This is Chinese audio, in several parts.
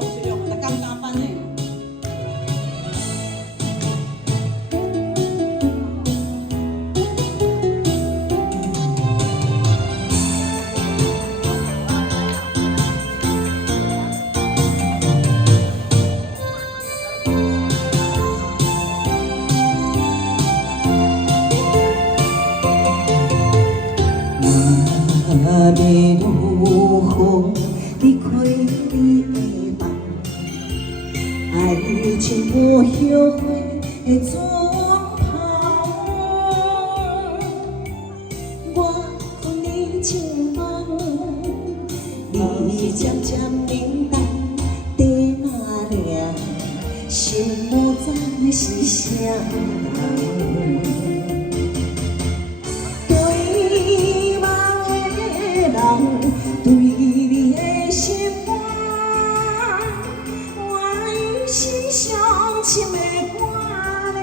是刚加班呢。马面如何离开你的梦？爱情无后悔的转跑，我予你情梦，你渐渐明白在哪里，心无知是啥人。对你的心肝，我已是伤心的肝了。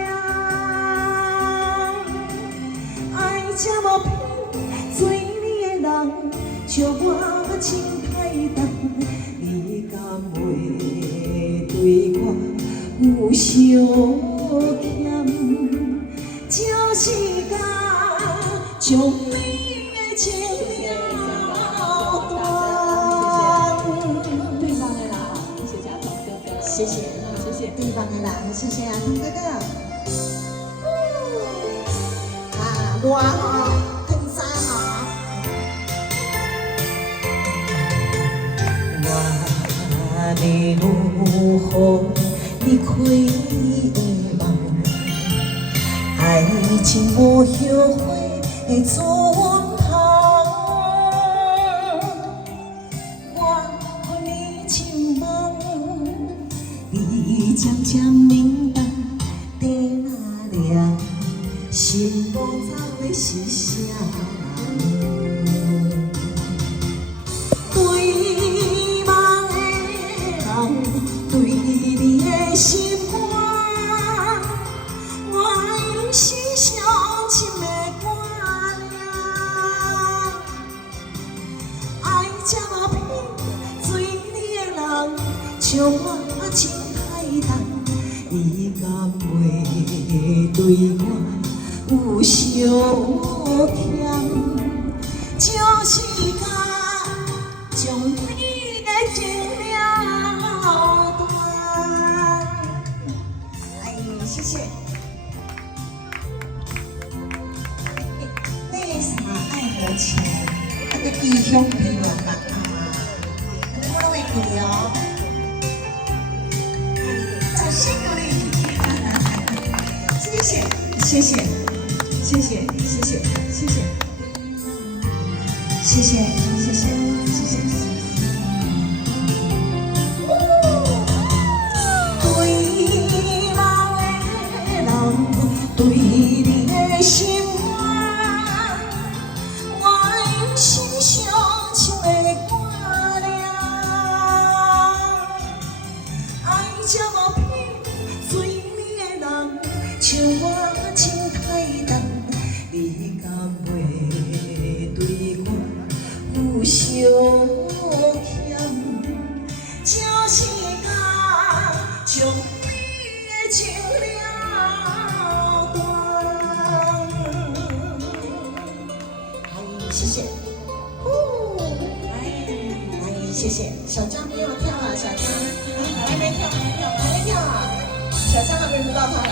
爱这么偏，做你的人，笑我情太重。你敢袂对我有相欠？这世间将你的情了断。对方的人，谢谢阿童哥哥，谢谢，谢谢对方的人，谢谢阿童哥哥。我很傻哈。我的如何离开你的梦？爱情无后悔的转跑，我予你情梦，你渐渐明白在哪里，心无走的是啥人？对梦的人，对你的心肝，我已是伤心的肝了。爱这么偏，做你的人，笑我情太重。你敢袂对我有相欠？这世间将你的情了断。哎，谢谢。为啥爱和情？那个异乡朋友嘛啊，我会记哦。掌声鼓励。谢谢，谢谢，谢谢，谢谢，谢谢，谢谢，谢谢，谢谢，谢谢。对梦的人，对你的心肝，我已是伤心的肝了。爱这么偏，做你的人，笑我情太重。你敢袂对我有相欠？这世间将你的情了断。哎，谢谢。哎，谢谢。小张没有跳啊，小张还没跳，还没跳啊，小张还没轮到他了。